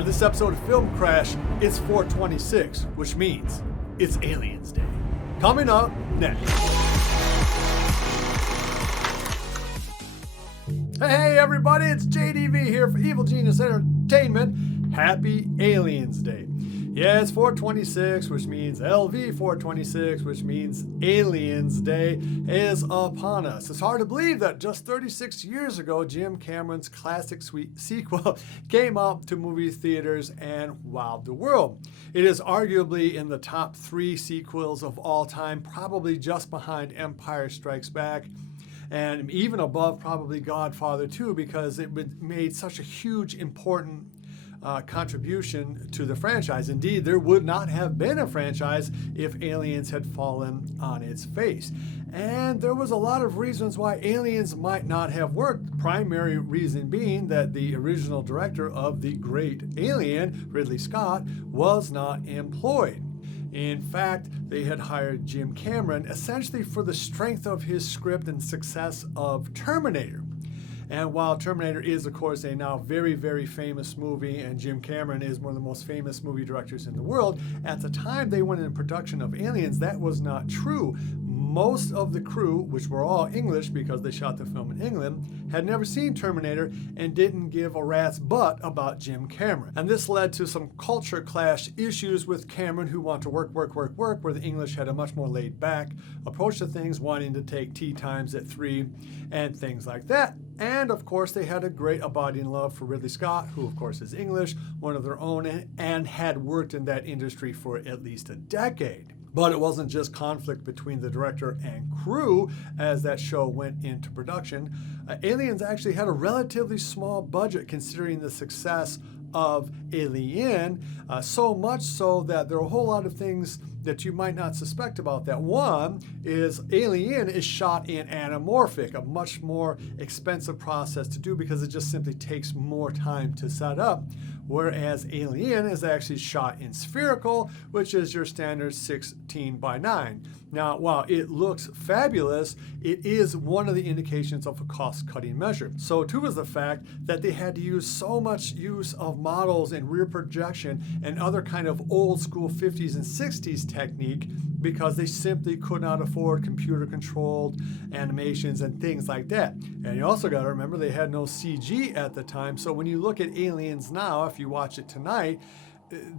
On this episode of Film Crash, it's 4/26, which means it's Aliens Day. Coming up next. Hey everybody, it's JDV here for Evil Genius Entertainment. Happy Aliens Day. Yeah, it's 4/26, which means LV 4/26, which means Aliens Day is upon us. It's hard to believe that just 36 years ago, Jim Cameron's classic sequel came out to movie theaters and wowed the world. It is arguably in the top 3 sequels of all time, probably just behind Empire Strikes Back, and even above probably Godfather 2, because it made such a huge, important contribution to the franchise. Indeed, there would not have been a franchise if Aliens had fallen on its face. And there was a lot of reasons why Aliens might not have worked. Primary reason being that the original director of the great Alien, Ridley Scott, was not employed. In fact, they had hired Jim Cameron essentially for the strength of his script and success of Terminator. And while Terminator is, of course, a now very, very famous movie, and Jim Cameron is one of the most famous movie directors in the world, at the time they went in production of Aliens, that was not true. Most of the crew, which were all English because they shot the film in England, had never seen Terminator and didn't give a rat's butt about Jim Cameron. And this led to some culture clash issues with Cameron, who wanted to work, where the English had a much more laid back approach to things, wanting to take tea times at 3 and things like that. And of course, they had a great abiding love for Ridley Scott, who of course is English, one of their own, and had worked in that industry for at least a decade. But it wasn't just conflict between the director and crew as that show went into production. Aliens actually had a relatively small budget considering the success of Alien, so much so that there are a whole lot of things that you might not suspect about that. One is Alien is shot in anamorphic, a much more expensive process to do because it just simply takes more time to set up. Whereas Alien is actually shot in spherical, which is your standard 16:9. Now, while it looks fabulous, it is one of the indications of a cost-cutting measure. So too is the fact that they had to use so much use of models and rear projection and other kind of old school 50s and 60s technique because they simply could not afford computer-controlled animations and things like that. And you also got to remember they had no CG at the time. So when you look at Aliens now, if you watch it tonight,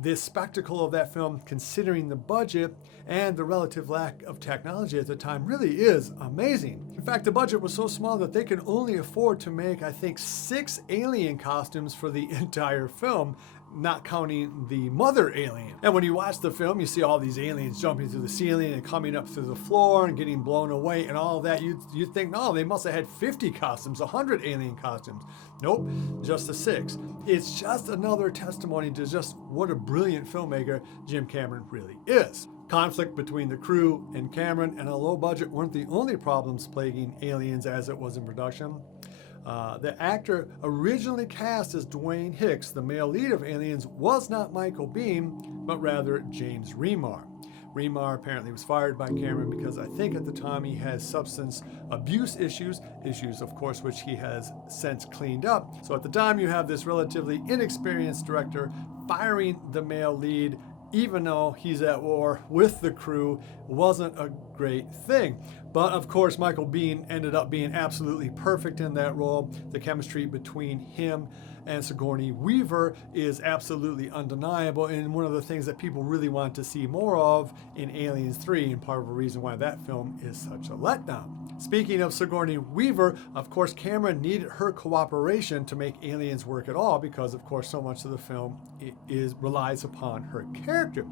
the spectacle of that film, considering the budget and the relative lack of technology at the time, really is amazing. In fact, the budget was so small that they could only afford to make, I think, 6 alien costumes for the entire film, not counting the mother alien. And when you watch the film, you see all these aliens jumping through the ceiling and coming up through the floor and getting blown away and all of that. You think, no, they must have had 50 costumes, 100 alien costumes. Nope, just the 6. It's just another testimony to just what a brilliant filmmaker Jim Cameron really is. Conflict between the crew and Cameron and a low budget weren't the only problems plaguing Aliens as it was in production. The actor originally cast as Dwayne Hicks, the male lead of Aliens, was not Michael Biehn, but rather James Remar. Remar apparently was fired by Cameron because I think at the time he has substance abuse issues, of course which he has since cleaned up. So at the time you have this relatively inexperienced director firing the male lead, even though he's at war with the crew, wasn't a great thing. But of course, Michael Biehn ended up being absolutely perfect in that role. The chemistry between him and Sigourney Weaver is absolutely undeniable, and one of the things that people really want to see more of in Aliens 3, and part of the reason why that film is such a letdown. Speaking of Sigourney Weaver, of course, Cameron needed her cooperation to make Aliens work at all because, of course, so much of the film relies upon her character.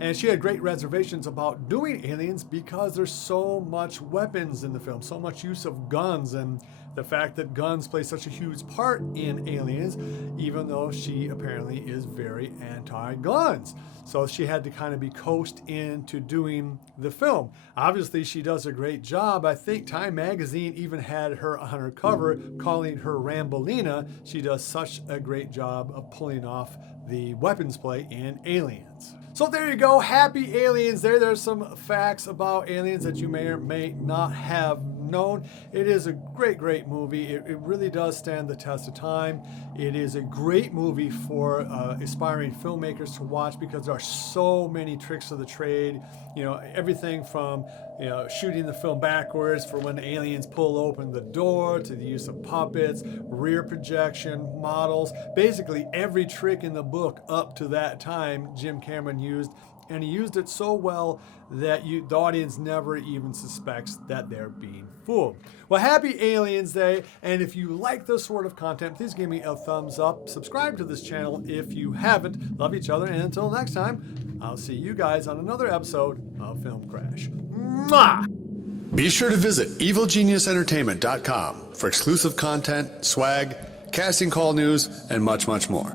And she had great reservations about doing Aliens because there's so much weapons in the film, so much use of guns, and the fact that guns play such a huge part in Aliens, even though she apparently is very anti-guns. So she had to kind of be coaxed into doing the film. Obviously, she does a great job. I think Time Magazine even had her on her cover, calling her Rambolina. She does such a great job of pulling off the weapons play in Aliens. So there you go, happy Aliens Day. There's some facts about Aliens that you may or may not have known. It is a great movie. It really does stand the test of time. It is a great movie for aspiring filmmakers to watch because there are so many tricks of the trade. You know, everything from, you know, shooting the film backwards for when aliens pull open the door, to the use of puppets, rear projection, models. Basically every trick in the book up to that time Jim Cameron used, and he used it so well that the audience never even suspects that they're being fooled. Well, happy Aliens Day, and if you like this sort of content, please give me a thumbs up. Subscribe to this channel if you haven't. Love each other, and until next time, I'll see you guys on another episode of Film Crash. Mwah! Be sure to visit evilgeniusentertainment.com for exclusive content, swag, casting call news, and much more.